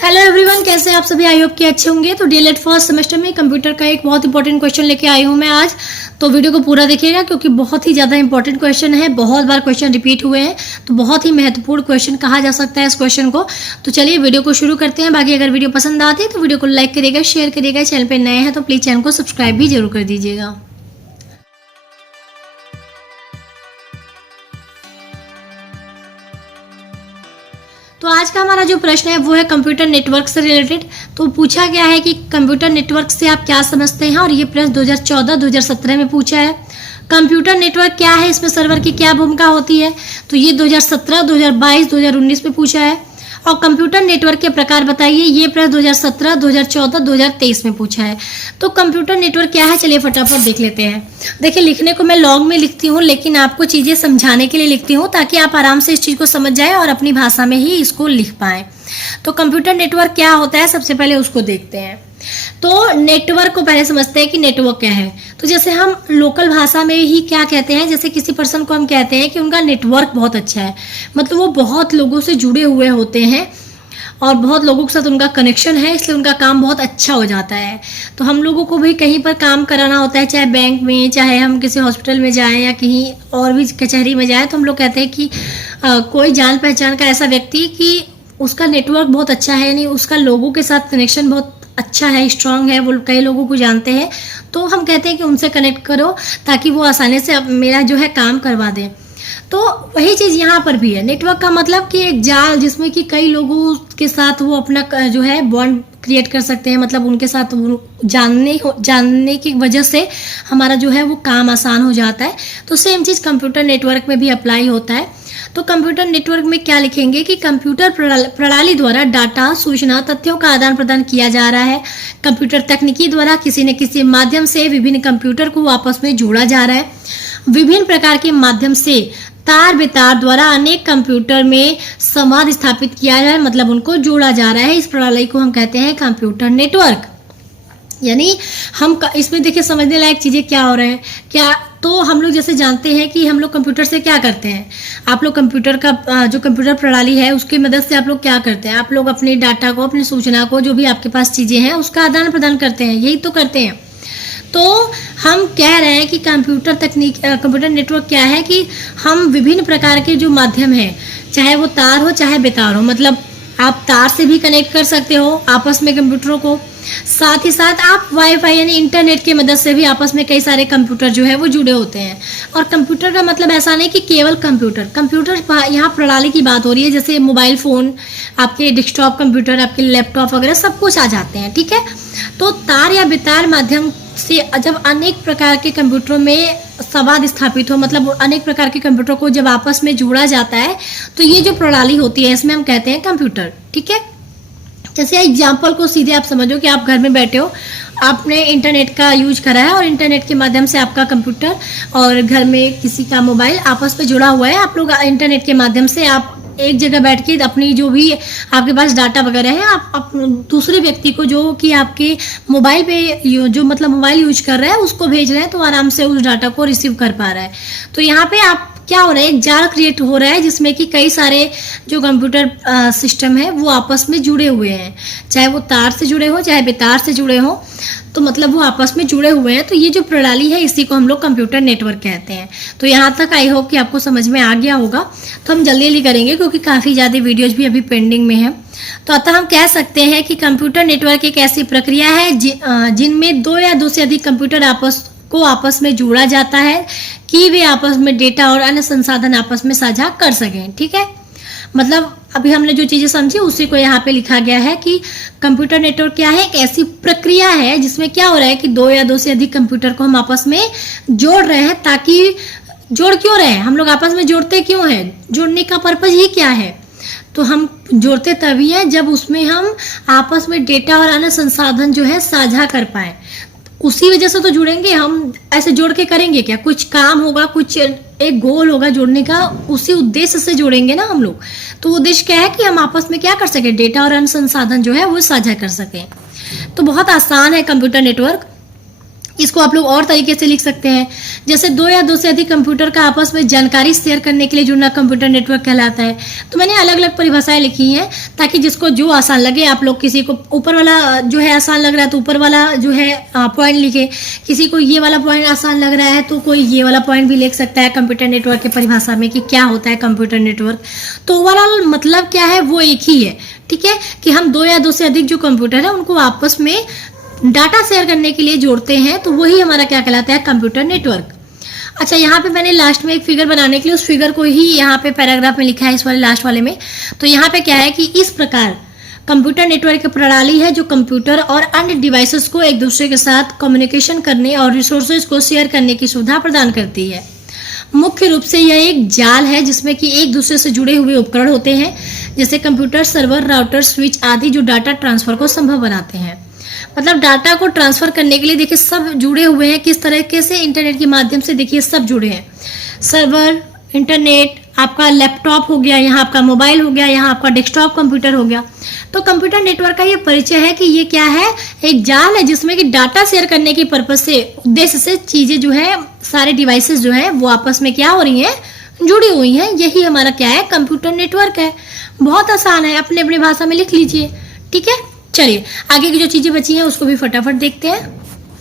Hello everyone, कैसे आप सभी? आई होप कि अच्छे होंगे। तो डीएलएड फर्स्ट सेमेस्टर में कंप्यूटर का एक बहुत इंपॉर्टेंट क्वेश्चन लेके आई हूँ मैं आज। तो वीडियो को पूरा देखिएगा क्योंकि बहुत ही ज़्यादा इंपॉर्टेंट क्वेश्चन है। बहुत बार क्वेश्चन रिपीट हुए हैं, तो बहुत ही महत्वपूर्ण क्वेश्चन कहा जा सकता है इस क्वेश्चन को। तो चलिए वीडियो को शुरू करते हैं। बाकी अगर वीडियो पसंद आती है तो वीडियो को लाइक करिएगा, शेयर करिएगा। चैनल पर नए हैं तो प्लीज़ चैनल को सब्सक्राइब भी जरूर कर दीजिएगा। तो आज का हमारा जो प्रश्न है वो है कंप्यूटर नेटवर्क से रिलेटेड। तो पूछा गया है कि कंप्यूटर नेटवर्क से आप क्या समझते हैं, और ये प्रश्न 2014-2017 में पूछा है। कंप्यूटर नेटवर्क क्या है, इसमें सर्वर की क्या भूमिका होती है, तो ये 2017, 2022, 2019 में पूछा है। और कंप्यूटर नेटवर्क के प्रकार बताइए, ये प्रश्न 2017, 2014, 2023 में पूछा है। तो कंप्यूटर नेटवर्क क्या है, चलिए फटाफट देख लेते हैं। देखिए, लिखने को मैं लॉन्ग में लिखती हूँ, लेकिन आपको चीज़ें समझाने के लिए लिखती हूँ ताकि आप आराम से इस चीज़ को समझ जाएं और अपनी भाषा में ही इसको लिख पाएं। तो कंप्यूटर नेटवर्क क्या होता है, सबसे पहले उसको देखते हैं। तो नेटवर्क को पहले समझते हैं कि नेटवर्क क्या है। तो जैसे हम लोकल भाषा में ही क्या कहते हैं, जैसे किसी पर्सन को हम कहते हैं कि उनका नेटवर्क बहुत अच्छा है, मतलब वो बहुत लोगों से जुड़े हुए होते हैं और बहुत लोगों के साथ उनका कनेक्शन है, इसलिए उनका काम बहुत अच्छा हो जाता है। तो हम लोगों को भी कहीं पर काम कराना होता है, चाहे बैंक में, चाहे हम किसी हॉस्पिटल में जाएं या कहीं और भी कचहरी में जाएं, तो हम लोग कहते हैं कि कोई जान पहचान का ऐसा व्यक्ति कि उसका नेटवर्क बहुत अच्छा है, यानी उसका लोगों के साथ कनेक्शन बहुत अच्छा है, स्ट्रांग है, वो कई लोगों को जानते हैं, तो हम कहते हैं कि उनसे कनेक्ट करो ताकि वो आसानी से मेरा जो है काम करवा दें। तो वही चीज़ यहाँ पर भी है। नेटवर्क का मतलब कि एक जाल जिसमें कि कई लोगों के साथ वो अपना जो है बॉन्ड क्रिएट कर सकते हैं, मतलब उनके साथ जानने की वजह से हमारा जो है वो काम आसान हो जाता है। तो सेम चीज़ कंप्यूटर नेटवर्क में भी अप्लाई होता है। तो कंप्यूटर नेटवर्क में क्या लिखेंगे कि कंप्यूटर प्रणाली द्वारा डाटा, सूचना, तथ्यों का आदान प्रदान किया जा रहा है। कंप्यूटर तकनीकी द्वारा किसी न किसी माध्यम से विभिन्न कंप्यूटर को आपस में जोड़ा जा रहा है। विभिन्न प्रकार के माध्यम से तार बेतार द्वारा अनेक कंप्यूटर में संवाद स्थापित किया जा रहा है, मतलब उनको जोड़ा जा रहा है। इस प्रणाली को हम कहते हैं कंप्यूटर नेटवर्क। यानी हम इसमें देखिए समझने लायक चीज़ें क्या हो रहे हैं क्या। तो हम लोग जैसे जानते हैं कि हम लोग कंप्यूटर से क्या करते हैं, आप लोग कंप्यूटर का जो कंप्यूटर प्रणाली है उसकी मदद से आप लोग क्या करते हैं, आप लोग अपने डाटा को, अपनी सूचना को, जो भी आपके पास चीज़ें हैं उसका आदान प्रदान करते हैं, यही तो करते हैं। तो हम कह रहे हैं कि कंप्यूटर नेटवर्क क्या है कि हम विभिन्न प्रकार के जो माध्यम हैं, चाहे वो तार हो चाहे बेतार हो, मतलब आप तार से भी कनेक्ट कर सकते हो आपस में कंप्यूटरों को, साथ ही साथ आप वाईफाई यानी इंटरनेट की मदद से भी आपस में कई सारे कंप्यूटर जो है वो जुड़े होते हैं। और कंप्यूटर का मतलब ऐसा नहीं कि केवल कंप्यूटर यहाँ प्रणाली की बात हो रही है, जैसे मोबाइल फ़ोन, आपके डेस्कटॉप कंप्यूटर, आपके लैपटॉप वगैरह सब कुछ आ जाते हैं, ठीक है। तो तार या बेतार माध्यम से जब अनेक प्रकार के कंप्यूटरों में संवाद स्थापित हो, मतलब अनेक प्रकार के कंप्यूटर को जब आपस में जोड़ा जाता है, तो ये जो प्रणाली होती है इसमें हम कहते हैं कंप्यूटर, ठीक है। जैसे एग्जाम्पल को सीधे आप समझो कि आप घर में बैठे हो, आपने इंटरनेट का यूज करा है और इंटरनेट के माध्यम से आपका कंप्यूटर और घर में किसी का मोबाइल आपस में जुड़ा हुआ है। आप लोग इंटरनेट के माध्यम से आप एक जगह बैठ के अपनी जो भी आपके पास डाटा वगैरह है, आप दूसरे व्यक्ति को जो कि आपके मोबाइल पे जो मतलब मोबाइल यूज कर रहा है उसको भेज रहे हैं, तो आराम से उस डाटा को रिसीव कर पा रहा है। तो यहाँ पे आप क्या हो रहा है, एक जाल क्रिएट हो रहा है जिसमें कि कई सारे जो कंप्यूटर सिस्टम है वो आपस में जुड़े हुए हैं, चाहे वो तार से जुड़े हो चाहे बेतार से जुड़े हो, तो मतलब वो आपस में जुड़े हुए हैं। तो ये जो प्रणाली है इसी को हम लोग कंप्यूटर नेटवर्क कहते हैं। तो यहाँ तक आई होप कि आपको समझ में आ गया होगा। तो हम जल्दी जल्दी करेंगे क्योंकि काफ़ी ज़्यादा वीडियोज भी अभी पेंडिंग में है। तो अतः हम कह सकते हैं कि कंप्यूटर नेटवर्क एक ऐसी प्रक्रिया है जिनमें दो या दो से अधिक कंप्यूटर आपस में जोड़ा जाता है कि वे आपस में डेटा और अन्य संसाधन आपस में साझा कर सकें, ठीक है। मतलब अभी हमने जो चीज़ें समझी उसी को यहाँ पे लिखा गया है कि कंप्यूटर नेटवर्क क्या है, एक ऐसी प्रक्रिया है जिसमें क्या हो रहा है कि दो या दो से अधिक कंप्यूटर को हम आपस में जोड़ रहे हैं। ताकि जोड़ क्यों रहे हैं हम लोग, आपस में जोड़ते क्यों हैं, जोड़ने का पर्पज ही क्या है। तो हम जोड़ते तभी हैं जब उसमें हम आपस में डेटा और अन्य संसाधन जो है साझा कर पाए, उसी वजह से तो जुड़ेंगे। हम ऐसे जोड़ के करेंगे क्या, कुछ काम होगा, कुछ एक गोल होगा जोड़ने का, उसी उद्देश्य से जोड़ेंगे ना हम लोग। तो उद्देश्य क्या है कि हम आपस में क्या कर सके, डेटा और अन्य संसाधन जो है वो साझा कर सकें। तो बहुत आसान है कंप्यूटर नेटवर्क। इसको आप लोग और तरीके से लिख सकते हैं, जैसे दो या दो से अधिक कंप्यूटर का आपस में जानकारी शेयर करने के लिए जुड़ना कंप्यूटर नेटवर्क कहलाता है। तो मैंने अलग अलग परिभाषाएं लिखी हैं ताकि जिसको जो आसान लगे, आप लोग किसी को ऊपर वाला जो है आसान लग रहा है तो ऊपर वाला जो है पॉइंट लिखे, किसी को ये वाला पॉइंट आसान लग रहा है तो कोई ये वाला पॉइंट भी लिख सकता है कंप्यूटर नेटवर्क की परिभाषा में कि क्या होता है कंप्यूटर नेटवर्क। तो ओवरऑल मतलब क्या है वो एक ही है, ठीक है, कि हम दो या दो से अधिक जो कंप्यूटर है उनको आपस में डाटा शेयर करने के लिए जोड़ते हैं, तो वही हमारा क्या कहलाता है कंप्यूटर नेटवर्क। अच्छा, यहाँ पे मैंने लास्ट में एक फिगर बनाने के लिए उस फिगर को ही यहाँ पे पैराग्राफ में लिखा है, इस वाले लास्ट वाले में। तो यहाँ पे क्या है कि इस प्रकार कंप्यूटर नेटवर्क की प्रणाली है जो कंप्यूटर और अन्य डिवाइसेस को एक दूसरे के साथ कम्युनिकेशन करने और रिसोर्सेज को शेयर करने की सुविधा प्रदान करती है। मुख्य रूप से यह एक जाल है जिसमें कि एक दूसरे से जुड़े हुए उपकरण होते हैं, जैसे कंप्यूटर, सर्वर, राउटर, स्विच आदि, जो डाटा ट्रांसफर को संभव बनाते हैं। मतलब डाटा को ट्रांसफर करने के लिए देखिए सब जुड़े हुए हैं, किस तरीके से, इंटरनेट के माध्यम से देखिए सब जुड़े हैं। सर्वर, इंटरनेट, आपका लैपटॉप हो गया, यहाँ आपका मोबाइल हो गया, यहाँ आपका डेस्कटॉप कंप्यूटर हो गया। तो कंप्यूटर नेटवर्क का ये परिचय है कि ये क्या है, एक जाल है जिसमें कि डाटा शेयर करने की पर्पज से, उद्देश्य से चीजें जो है, सारे डिवाइसेस जो है वो आपस में क्या हो रही हैं, जुड़ी हुई हैं। यही हमारा क्या है, कंप्यूटर नेटवर्क है। बहुत आसान है, अपने अपनी भाषा में लिख लीजिए, ठीक है। चलिए आगे की जो चीजें बची हैं उसको भी फटाफट देखते हैं।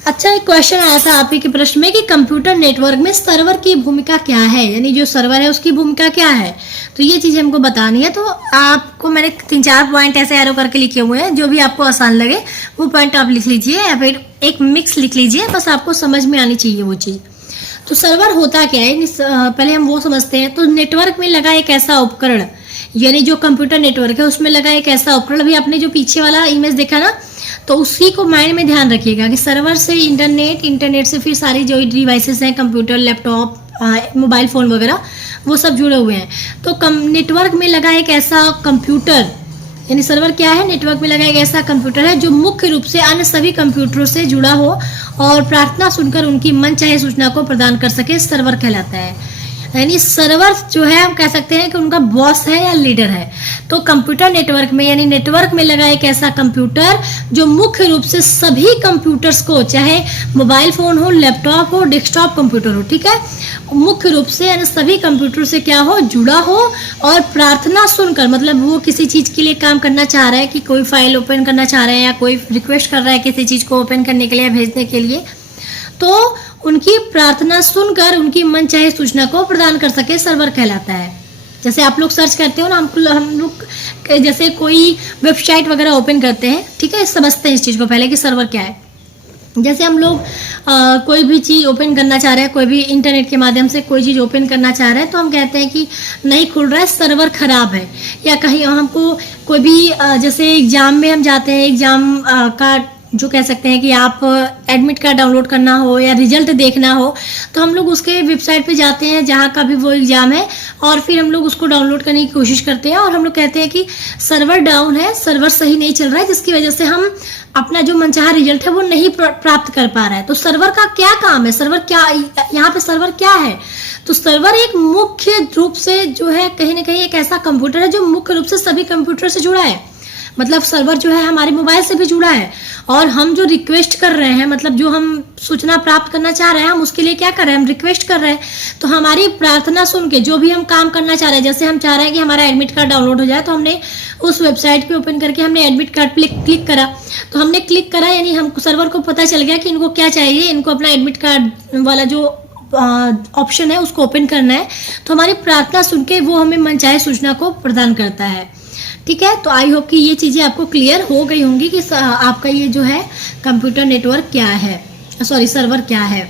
अच्छा, एक क्वेश्चन आया था आपके के प्रश्न में कि कंप्यूटर नेटवर्क में सर्वर की भूमिका क्या है, यानी जो सर्वर है उसकी भूमिका क्या है। तो ये चीजें हमको बतानी है। तो आपको मैंने 3-4 पॉइंट ऐसे एरो करके लिखे हुए हैं, जो भी आपको आसान लगे वो पॉइंट आप लिख लीजिए या फिर एक मिक्स लिख लीजिए, बस आपको समझ में आनी चाहिए वो चीज। तो सर्वर होता क्या है, पहले हम वो समझते हैं। तो नेटवर्क में लगा एक ऐसा उपकरण, यानी जो कंप्यूटर नेटवर्क है उसमें लगा एक ऐसा उपकरण, अभी आपने जो पीछे वाला इमेज देखा ना, तो उसी को माइंड में ध्यान रखिएगा कि सर्वर से इंटरनेट, इंटरनेट से फिर सारी जो डिवाइसेस हैं, कंप्यूटर, लैपटॉप, मोबाइल फ़ोन वगैरह, वो सब जुड़े हुए हैं। तो नेटवर्क में लगा एक ऐसा कंप्यूटर, यानी सर्वर क्या है, नेटवर्क में लगा एक ऐसा कंप्यूटर है जो मुख्य रूप से अन्य सभी कंप्यूटरों से जुड़ा हो और प्रार्थना सुनकर उनकी मनचाहे सूचना को प्रदान कर सके, सर्वर कहलाता है। यानी सर्वर जो है हम कह सकते हैं कि उनका बॉस है या लीडर है। तो कंप्यूटर नेटवर्क में, यानी नेटवर्क में लगा एक ऐसा कंप्यूटर जो मुख्य रूप से सभी कंप्यूटर्स को, चाहे मोबाइल फोन हो, लैपटॉप हो, डेस्कटॉप कंप्यूटर हो, ठीक है, मुख्य रूप से यानी सभी कंप्यूटर से क्या हो, जुड़ा हो और प्रार्थना सुनकर, मतलब वो किसी चीज के लिए काम करना चाह रहा है कि कोई फाइल ओपन करना चाह रहे हैं या कोई रिक्वेस्ट कर रहा है किसी चीज को ओपन करने के लिए, भेजने के लिए, तो उनकी प्रार्थना सुनकर उनकी मनचाहे सूचना को प्रदान कर सके, सर्वर कहलाता है। जैसे आप लोग सर्च करते हो ना, हम लोग जैसे कोई वेबसाइट वगैरह ओपन करते हैं, ठीक है, समझते हैं इस चीज़ को पहले कि सर्वर क्या है। जैसे हम लोग कोई भी चीज़ ओपन करना चाह रहे हैं, कोई भी इंटरनेट के माध्यम से कोई चीज़ ओपन करना चाह रहे हैं, तो हम कहते हैं कि नहीं खुल रहा है, सर्वर ख़राब है। या कहीं हमको कोई भी जैसे एग्ज़ाम में हम जाते हैं, एग्ज़ाम का जो कह सकते हैं कि आप एडमिट कार्ड डाउनलोड करना हो या रिजल्ट देखना हो, तो हम लोग उसके वेबसाइट पे जाते हैं जहाँ का भी वो एग्ज़ाम है, और फिर हम लोग उसको डाउनलोड करने की कोशिश करते हैं और हम लोग कहते हैं कि सर्वर डाउन है, सर्वर सही नहीं चल रहा है, जिसकी वजह से हम अपना जो मनचाहा रिजल्ट है वो नहीं प्राप्त कर पा रहा है। तो सर्वर का क्या काम है, सर्वर क्या, यहाँ पे सर्वर क्या है, तो सर्वर एक मुख्य रूप से जो है कहीं ना कहीं एक ऐसा कंप्यूटर है जो मुख्य रूप से सभी कंप्यूटर से जुड़ा है। मतलब सर्वर जो है हमारे मोबाइल से भी जुड़ा है, और हम जो रिक्वेस्ट कर रहे हैं, मतलब जो हम सूचना प्राप्त करना चाह रहे हैं, हम उसके लिए क्या कर रहे हैं, हम रिक्वेस्ट कर रहे हैं। तो हमारी प्रार्थना सुन के जो भी हम काम करना चाह रहे हैं, जैसे हम चाह रहे हैं कि हमारा एडमिट कार्ड डाउनलोड हो जाए, तो हमने उस वेबसाइट पे ओपन करके हमने एडमिट कार्ड पे क्लिक करा, तो हमने क्लिक करा यानी हम सर्वर को पता चल गया कि इनको क्या चाहिए, इनको अपना एडमिट कार्ड वाला जो ऑप्शन है उसको ओपन करना है। तो हमारी प्रार्थना सुन के वो हमें मनचाहे सूचना को प्रदान करता है, ठीक है। तो आई होप कि ये चीज़ें आपको क्लियर हो गई होंगी कि आपका ये जो है कंप्यूटर नेटवर्क क्या है, सॉरी सर्वर क्या है।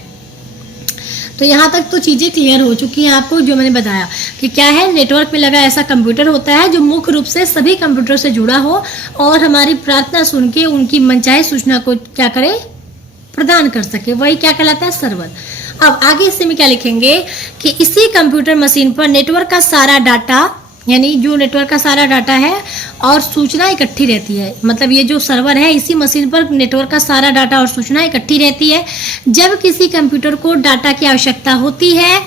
तो यहाँ तक तो चीज़ें क्लियर हो चुकी हैं आपको, जो मैंने बताया कि क्या है, नेटवर्क में लगा ऐसा कंप्यूटर होता है जो मुख्य रूप से सभी कंप्यूटर से जुड़ा हो और हमारी प्रार्थना सुन के उनकी मनचाहे सूचना को क्या करे, प्रदान कर सके, वही क्या कहलाता है, सर्वर। अब आगे इससे में क्या लिखेंगे कि इसी कंप्यूटर मशीन पर नेटवर्क का सारा डाटा, यानी जो नेटवर्क का सारा डाटा है और सूचना इकट्ठी रहती है। मतलब ये जो सर्वर है, इसी मशीन पर नेटवर्क का सारा डाटा और सूचना इकट्ठी रहती है। जब किसी कंप्यूटर को डाटा की आवश्यकता होती है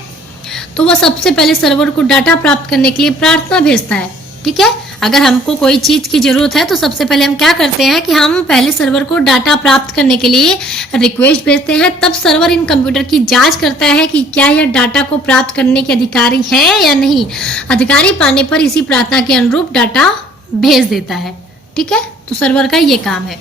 तो वह सबसे पहले सर्वर को डाटा प्राप्त करने के लिए प्रार्थना भेजता है, ठीक है। अगर हमको कोई चीज़ की ज़रूरत है तो सबसे पहले हम क्या करते हैं कि हम पहले सर्वर को डाटा प्राप्त करने के लिए रिक्वेस्ट भेजते हैं, तब सर्वर इन कंप्यूटर की जांच करता है कि क्या यह डाटा को प्राप्त करने के अधिकारी हैं या नहीं। अधिकारी पाने पर इसी प्रार्थना के अनुरूप डाटा भेज देता है। ठीक है, तो सर्वर का ये काम है।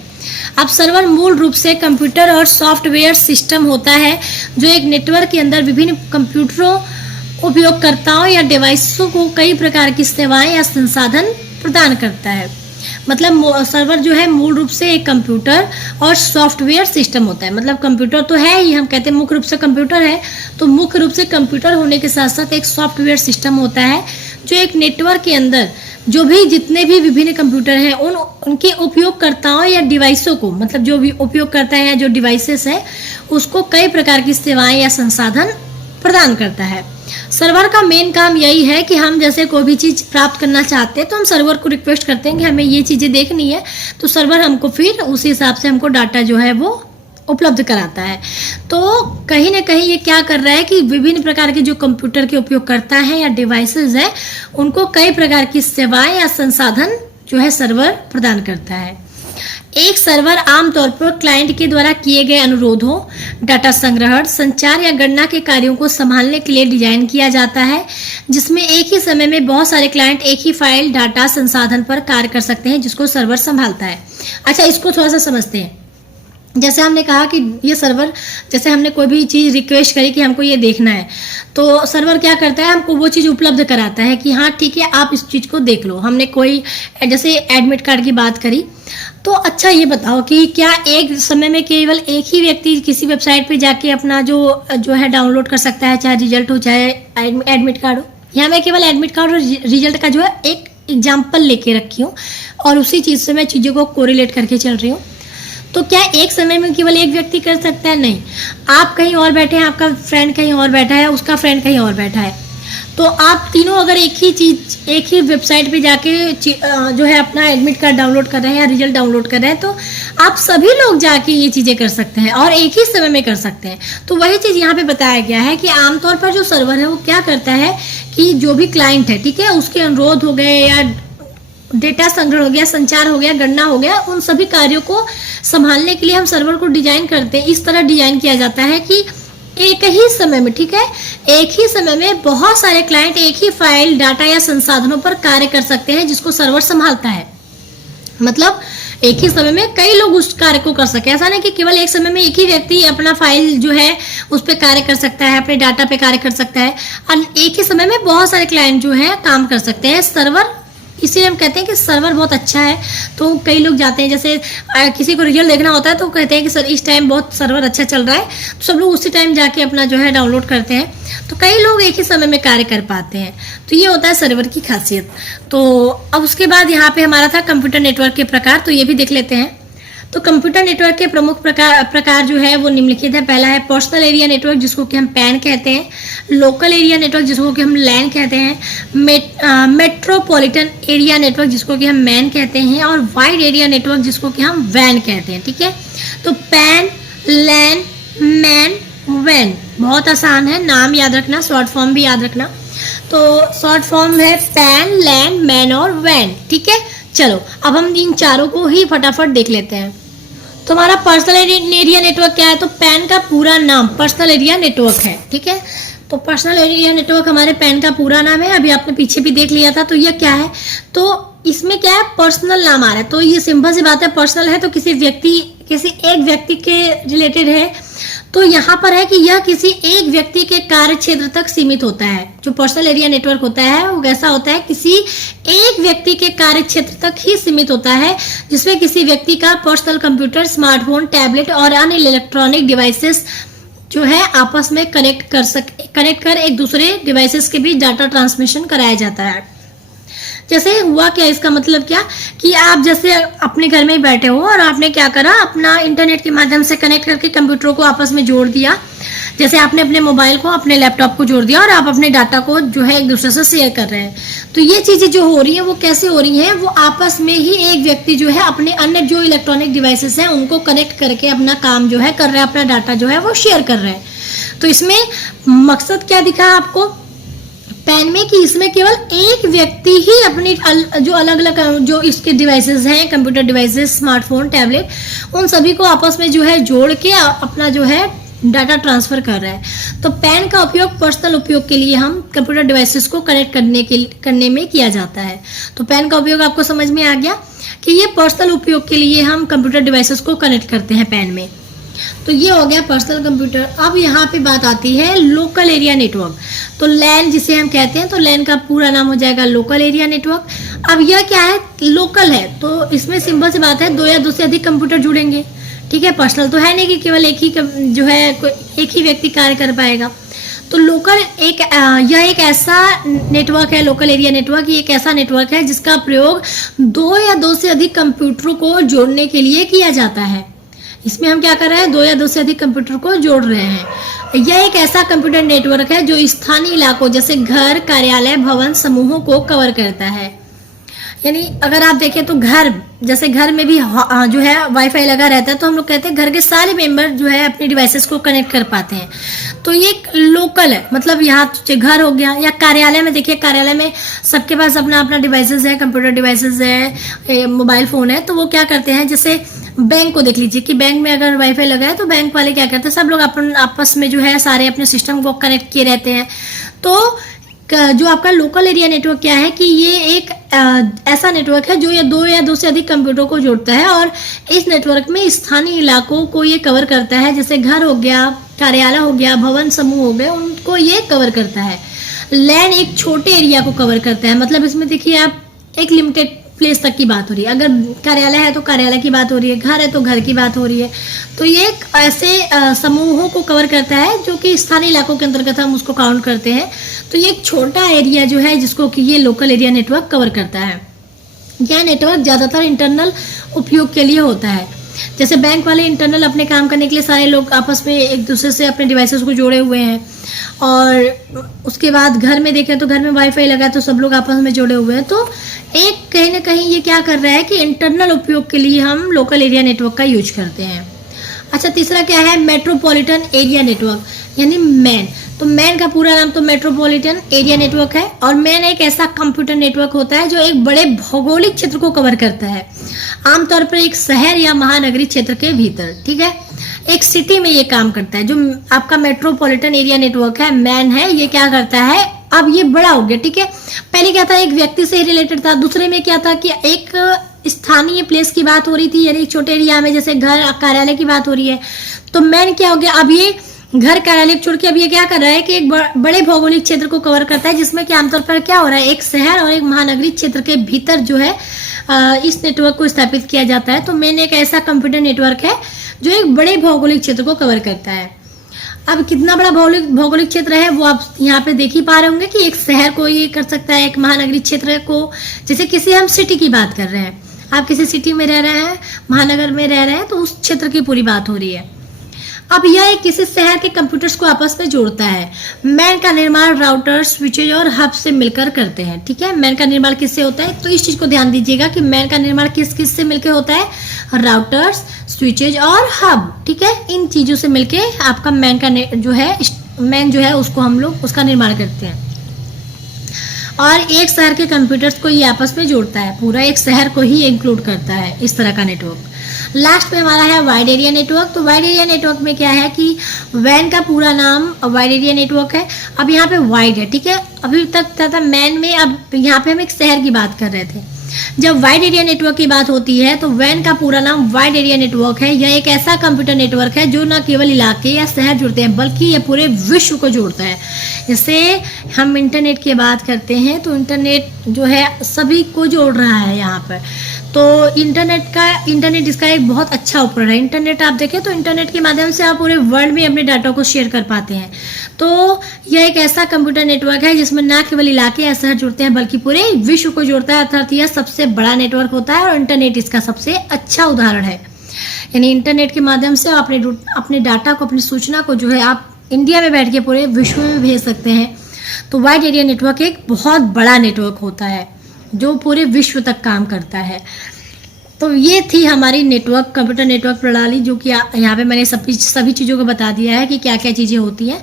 अब सर्वर मूल रूप से कंप्यूटर और सॉफ्टवेयर सिस्टम होता है जो एक नेटवर्क के अंदर विभिन्न कंप्यूटरों, उपयोगकर्ताओं या डिवाइसों को कई प्रकार की सेवाएं या संसाधन प्रदान करता है। मतलब सर्वर जो है मूल रूप से एक कंप्यूटर और सॉफ्टवेयर सिस्टम होता है। मतलब कंप्यूटर तो है ही, हम कहते हैं मुख्य रूप से कंप्यूटर है, तो मुख्य रूप से कंप्यूटर होने के साथ साथ एक सॉफ्टवेयर सिस्टम होता है जो एक नेटवर्क के अंदर जो भी जितने भी विभिन्न कंप्यूटर हैं उनके उपयोगकर्ताओं या डिवाइसों को, मतलब जो भी उपयोगकर्ता है, जो डिवाइसेस है, उसको कई प्रकार की सेवाएं या संसाधन प्रदान करता है। सर्वर का मेन काम यही है कि हम जैसे कोई भी चीज़ प्राप्त करना चाहते हैं तो हम सर्वर को रिक्वेस्ट करते हैं कि हमें ये चीज़ें देखनी है, तो सर्वर हमको फिर उसी हिसाब से हमको डाटा जो है वो उपलब्ध कराता है। तो कहीं ना कहीं ये क्या कर रहा है कि विभिन्न प्रकार के जो कंप्यूटर के उपयोगकर्ता हैं या डिवाइसेस हैं उनको कई प्रकार की सेवाएं या संसाधन जो है सर्वर प्रदान करता है। एक सर्वर आमतौर पर क्लाइंट के द्वारा किए गए अनुरोधों, डाटा संग्रहण, संचार या गणना के कार्यों को संभालने के लिए डिजाइन किया जाता है, जिसमें एक ही समय में बहुत सारे क्लाइंट एक ही फाइल, डाटा, संसाधन पर कार्य कर सकते हैं, जिसको सर्वर संभालता है। अच्छा, इसको थोड़ा सा समझते हैं। जैसे हमने कहा कि ये सर्वर, जैसे हमने कोई भी चीज़ रिक्वेस्ट करी कि हमको ये देखना है, तो सर्वर क्या करता है, हमको वो चीज़ उपलब्ध कराता है कि हाँ ठीक है, आप इस चीज़ को देख लो। हमने कोई जैसे एडमिट कार्ड की बात करी, तो अच्छा ये बताओ कि क्या एक समय में केवल एक ही व्यक्ति किसी वेबसाइट पे जाके अपना जो है डाउनलोड कर सकता है, चाहे रिजल्ट हो चाहे एडमिट कार्ड हो। यहाँ मैं केवल एडमिट कार्ड और रिजल्ट का जो है एक एग्जाम्पल लेके रखी हूँ और उसी चीज़ से मैं चीज़ों को कोरिलेट करके चल रही हूँ। तो क्या एक समय में केवल एक व्यक्ति कर सकता है? नहीं। आप कहीं और बैठे हैं, आपका फ्रेंड कहीं और बैठा है, उसका फ्रेंड कहीं और बैठा है, तो आप तीनों अगर एक ही वेबसाइट पे जाके जो है अपना एडमिट कार्ड डाउनलोड कर रहे हैं या रिजल्ट डाउनलोड कर रहे हैं, तो आप सभी लोग जाके ये चीज़ें कर सकते हैं और एक ही समय में कर सकते हैं। तो वही चीज़ यहाँ पे बताया गया है कि आमतौर पर जो सर्वर है वो क्या करता है कि जो भी क्लाइंट है, ठीक है, उसके अनुरोध हो गए या डेटा संग्रहण हो गया, संचार हो गया, गणना हो गया, उन सभी कार्यों को संभालने के लिए हम सर्वर को डिजाइन करते हैं। इस तरह डिजाइन किया जाता है कि एक ही समय में, ठीक है, एक ही समय में बहुत सारे क्लाइंट एक ही फाइल, डाटा या संसाधनों पर कार्य कर सकते हैं, जिसको सर्वर संभालता है। मतलब एक ही समय में कई लोग उस कार्य को कर सके। ऐसा नहीं कि केवल एक समय में एक ही व्यक्ति अपना फाइल जो है उस पर कार्य कर सकता है, अपने डाटा पे कार्य कर सकता है, और एक ही समय में बहुत सारे क्लाइंट जो है काम कर सकते हैं। सर्वर, इसीलिए हम कहते हैं कि सर्वर बहुत अच्छा है। तो कई लोग जाते हैं, जैसे किसी को रिजल्ट देखना होता है तो कहते हैं कि सर इस टाइम बहुत सर्वर अच्छा चल रहा है, तो सब लोग उसी टाइम जाके अपना जो है डाउनलोड करते हैं, तो कई लोग एक ही समय में कार्य कर पाते हैं। तो ये होता है सर्वर की खासियत। तो अब उसके बाद यहाँ पे हमारा था कंप्यूटर नेटवर्क के प्रकार, तो ये भी देख लेते हैं। तो कंप्यूटर नेटवर्क के प्रमुख प्रकार जो है वो निम्नलिखित है। पहला है पर्सनल एरिया नेटवर्क, जिसको कि हम पैन कहते हैं, लोकल एरिया नेटवर्क जिसको कि हम लैन कहते हैं, मेट्रोपॉलिटन एरिया नेटवर्क जिसको कि हम मैन कहते हैं, और वाइड एरिया नेटवर्क जिसको कि हम वैन कहते हैं। ठीक है, तो पैन, लैन, मैन, वैन बहुत आसान है, नाम याद रखना, शॉर्ट फॉर्म भी याद रखना। तो शॉर्ट फॉर्म है पैन, लैन, मैन और वैन। ठीक है, चलो अब हम इन चारों को ही फटाफट देख लेते हैं। तो हमारा पर्सनल एरिया नेटवर्क क्या है? तो पैन का पूरा नाम पर्सनल एरिया नेटवर्क है। ठीक है, तो पर्सनल एरिया नेटवर्क हमारे पैन का पूरा नाम है। अभी आपने पीछे भी देख लिया था। तो ये क्या है? तो इसमें क्या है, पर्सनल नाम आ रहा है, तो ये सिंपल सी बात है, पर्सनल है तो किसी एक व्यक्ति के रिलेटेड है। तो यहाँ पर है कि यह किसी एक व्यक्ति के कार्य क्षेत्र तक सीमित होता है। जो पर्सनल एरिया नेटवर्क होता है वो कैसा होता है, किसी एक व्यक्ति के कार्य क्षेत्र तक ही सीमित होता है, जिसमें किसी व्यक्ति का पर्सनल कंप्यूटर, स्मार्टफोन, टैबलेट और अन्य इलेक्ट्रॉनिक डिवाइसेस जो है आपस में कनेक्ट कर एक दूसरे डिवाइसेस के बीच डाटा ट्रांसमिशन कराया जाता है। जैसे हुआ क्या, इसका मतलब क्या कि आप जैसे अपने घर में ही बैठे हो और आपने क्या करा, अपना इंटरनेट के माध्यम से कनेक्ट करके कंप्यूटरों को आपस में जोड़ दिया। जैसे आपने अपने मोबाइल को अपने लैपटॉप को जोड़ दिया और आप अपने डाटा को जो है एक दूसरे से शेयर कर रहे हैं। तो ये चीजें जो हो रही हैं वो कैसे हो रही हैं, वो आपस में ही एक व्यक्ति जो है अपने अन्य जो इलेक्ट्रॉनिक डिवाइसेस हैं उनको कनेक्ट करके अपना काम जो है कर रहे हैं, अपना डाटा जो है वो शेयर कर रहे हैं। तो इसमें मकसद क्या दिखा आपको, पैन में कि इसमें केवल एक व्यक्ति ही अपनी जो अलग अलग जो इसके डिवाइसेस हैं, कंप्यूटर डिवाइसेस, स्मार्टफोन, टैबलेट, उन सभी को आपस में जो है जोड़ के अपना जो है डाटा ट्रांसफर कर रहा है। तो पैन का उपयोग पर्सनल उपयोग के लिए हम कंप्यूटर डिवाइसेस को कनेक्ट करने में किया जाता है। तो पैन का उपयोग आपको समझ में आ गया कि ये पर्सनल उपयोग के लिए हम कंप्यूटर डिवाइसेस को कनेक्ट करते हैं पैन में। तो ये हो गया पर्सनल कंप्यूटर। अब यहाँ पे बात आती है लोकल एरिया नेटवर्क। तो लैन जिसे हम कहते हैं, तो लैन का पूरा नाम हो जाएगा लोकल एरिया नेटवर्क। अब यह क्या है, लोकल है, तो इसमें सिंपल सी बात है, 2 या 2 से अधिक कंप्यूटर जुड़ेंगे। ठीक है, पर्सनल तो है नहीं कि केवल एक ही जो है एक ही व्यक्ति कार्य कर पाएगा। तो लोकल यह एक ऐसा नेटवर्क है, लोकल एरिया नेटवर्क, ये एक ऐसा नेटवर्क है जिसका प्रयोग 2 या 2 से अधिक कंप्यूटरों को जोड़ने के लिए किया जाता है। इसमें हम क्या कर रहे हैं, 2 या 2 से अधिक कंप्यूटर को जोड़ रहे हैं। यह एक ऐसा कंप्यूटर नेटवर्क है जो स्थानीय इलाकों जैसे घर, कार्यालय, भवन, समूहों को कवर करता है। यानी अगर आप देखें तो घर, जैसे घर में भी जो है वाईफाई लगा रहता है, तो हम लोग कहते हैं घर के सारे मेंबर जो है अपने डिवाइसेस को कनेक्ट कर पाते हैं। तो ये लोकल है, मतलब यहाँ घर हो गया, या कार्यालय में देखिए, कार्यालय में सबके पास अपना अपना डिवाइसेस है, कंप्यूटर डिवाइसेस है, मोबाइल फोन है। तो वो क्या करते हैं, जैसे बैंक को देख लीजिए कि बैंक में अगर वाईफाई लगा है तो बैंक वाले क्या करते हैं, सब लोग अपन आपस में जो है सारे अपने सिस्टम को कनेक्ट किए रहते हैं। तो जो आपका लोकल एरिया नेटवर्क क्या है कि ये एक ऐसा नेटवर्क है जो ये 2 या 2 से अधिक कंप्यूटरों को जोड़ता है, और इस नेटवर्क में स्थानीय इलाकों को ये कवर करता है, जैसे घर हो गया, कार्यालय हो गया, भवन समूह हो गए, उनको ये कवर करता है। लैन एक छोटे एरिया को कवर करता है, मतलब इसमें देखिए आप एक लिमिटेड प्लेस तक की बात हो रही है। अगर कार्यालय है तो कार्यालय की बात हो रही है, घर है तो घर की बात हो रही है। तो ये एक ऐसे समूहों को कवर करता है जो कि स्थानीय इलाकों के अंतर्गत हम उसको काउंट करते हैं। तो ये एक छोटा एरिया जो है जिसको कि ये लोकल एरिया नेटवर्क कवर करता है। यह नेटवर्क ज़्यादातर इंटरनल उपयोग के लिए होता है। जैसे बैंक वाले इंटरनल अपने काम करने के लिए सारे लोग आपस में एक दूसरे से अपने डिवाइसेस को जोड़े हुए हैं, और उसके बाद घर में देखें तो घर में वाईफाई लगा है तो सब लोग आपस में जुड़े हुए हैं। तो एक कहीं ना कहीं ये क्या कर रहा है कि इंटरनल उपयोग के लिए हम लोकल एरिया नेटवर्क का यूज करते हैं। अच्छा, तीसरा क्या है, मेट्रोपॉलिटन एरिया नेटवर्क, यानी मैन। तो मैन का पूरा नाम तो मेट्रोपॉलिटन एरिया नेटवर्क है, और मैन एक ऐसा कंप्यूटर नेटवर्क होता है जो एक बड़े भौगोलिक क्षेत्र को कवर करता है, आमतौर पर एक शहर या महानगरीय क्षेत्र के भीतर। ठीक है, एक सिटी में ये काम करता है। जो आपका मेट्रोपॉलिटन एरिया नेटवर्क है, मैन है, ये क्या करता है, अब ये बड़ा हो गया। ठीक है, पहले क्या था, एक व्यक्ति से रिलेटेड था, दूसरे में क्या था कि एक स्थानीय प्लेस की बात हो रही थी, यानी एक छोटे एरिया में जैसे घर, कार्यालय की बात हो रही है। तो मैन क्या हो गया, अब ये घर, कार्यालय छोड़ के अब ये क्या कर रहा है कि एक बड़े भौगोलिक क्षेत्र को कवर करता है, जिसमें कि आमतौर पर क्या हो रहा है, एक शहर और एक महानगरीय क्षेत्र के भीतर जो है इस नेटवर्क को स्थापित किया जाता है। तो मैन एक ऐसा कंप्यूटर नेटवर्क है जो एक बड़े भौगोलिक क्षेत्र को कवर करता है। अब कितना बड़ा भौगोलिक क्षेत्र है वो आप यहाँ पे देख ही पा रहे होंगे कि एक शहर को ये कर सकता है, एक महानगरीय क्षेत्र को, जैसे किसी हम सिटी की बात कर रहे हैं, आप किसी सिटी में रह रहे हैं, महानगर में रह रहे हैं, तो उस क्षेत्र की पूरी बात हो रही है। अब यह एक किसी शहर के कंप्यूटर्स को आपस में जोड़ता है। मैन का निर्माण राउटर, स्विचेज और हब से मिलकर करते हैं। ठीक है, मैन का निर्माण किससे होता है, तो इस चीज को ध्यान दीजिएगा कि मैन का निर्माण किस किस से मिलकर होता है, राउटर्स, स्विचेज और हब। ठीक है, इन चीजों से मिलके आपका मैन जो है उसको हम लोग उसका निर्माण करते हैं, और एक शहर के कंप्यूटर्स को ये आपस में जोड़ता है, पूरा एक शहर को ही इंक्लूड करता है इस तरह का नेटवर्क। लास्ट में हमारा है वाइड एरिया नेटवर्क। तो वाइड एरिया नेटवर्क में क्या है कि वैन का पूरा नाम वाइड एरिया नेटवर्क है। अब यहाँ पे वाइड है, ठीक है, अभी तक था मैन में, अब यहाँ पे हम एक शहर की बात कर रहे थे। जब वाइड एरिया नेटवर्क की बात होती है तो वैन का पूरा नाम वाइड एरिया नेटवर्क है। यह एक ऐसा कंप्यूटर नेटवर्क है जो न केवल इलाके या शहर जुड़ते हैं बल्कि यह पूरे विश्व को जोड़ता है। जैसे हम इंटरनेट की बात करते हैं तो इंटरनेट जो है सभी को जोड़ रहा है यहाँ पर। तो इंटरनेट इसका एक बहुत अच्छा उपकरण है। इंटरनेट आप देखें तो इंटरनेट के माध्यम से आप पूरे वर्ल्ड में अपने डाटा को शेयर कर पाते हैं। तो यह एक ऐसा कंप्यूटर नेटवर्क है जिसमें न केवल इलाके या शहर जुड़ते हैं बल्कि पूरे विश्व को जोड़ता है, अर्थात यह सबसे बड़ा नेटवर्क होता है और इंटरनेट इसका सबसे अच्छा उदाहरण है। यानी इंटरनेट के माध्यम से आप अपने डाटा को, अपनी सूचना को जो है आप इंडिया में बैठ के पूरे विश्व में भेज सकते हैं। तो वाइड एरिया नेटवर्क एक बहुत बड़ा नेटवर्क होता है जो पूरे विश्व तक काम करता है। तो ये थी हमारी कंप्यूटर नेटवर्क प्रणाली, जो कि यहाँ पे मैंने सभी चीज़ों को बता दिया है कि क्या क्या चीज़ें होती हैं।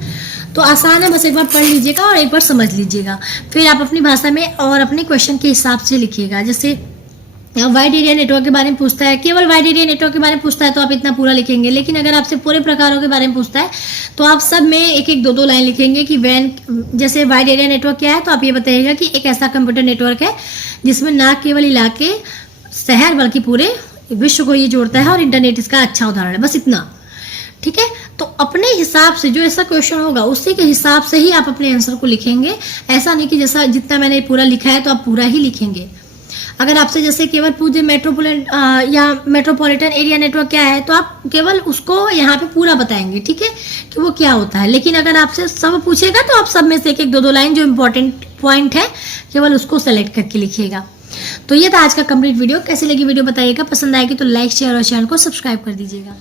तो आसान है, बस एक बार पढ़ लीजिएगा और एक बार समझ लीजिएगा, फिर आप अपनी भाषा में और अपने क्वेश्चन के हिसाब से लिखिएगा। जैसे वाइड एरिया नेटवर्क के बारे में पूछता है, केवल वाइड एरिया नेटवर्क के बारे में पूछता है तो आप इतना पूरा लिखेंगे, लेकिन अगर आपसे पूरे प्रकारों के बारे में पूछता है तो आप सब में एक एक दो दो लाइन लिखेंगे कि वैन, जैसे वाइड एरिया नेटवर्क क्या है तो आप ये बताइएगा कि एक ऐसा कंप्यूटर नेटवर्क है जिसमें ना केवल इलाके शहर बल्कि पूरे विश्व को ये जोड़ता है और इंटरनेट इसका अच्छा उदाहरण है, बस इतना। ठीक है, तो अपने हिसाब से जो ऐसा क्वेश्चन होगा उसी के हिसाब से ही आप अपने आंसर को लिखेंगे। ऐसा नहीं कि जैसा जितना मैंने पूरा लिखा है तो आप पूरा ही लिखेंगे। अगर आपसे जैसे केवल पूछे मेट्रोपॉलिटन एरिया नेटवर्क क्या है तो आप केवल उसको यहाँ पे पूरा बताएंगे, ठीक है, कि वो क्या होता है। लेकिन अगर आपसे सब पूछेगा तो आप सब में से एक एक दो दो लाइन जो इम्पोर्टेंट पॉइंट है केवल उसको सेलेक्ट करके लिखिएगा। तो ये था आज का कंप्लीट वीडियो। कैसी लगी वीडियो बताइएगा, पसंद आएगी तो लाइक शेयर और चैनल को सब्सक्राइब कर दीजिएगा।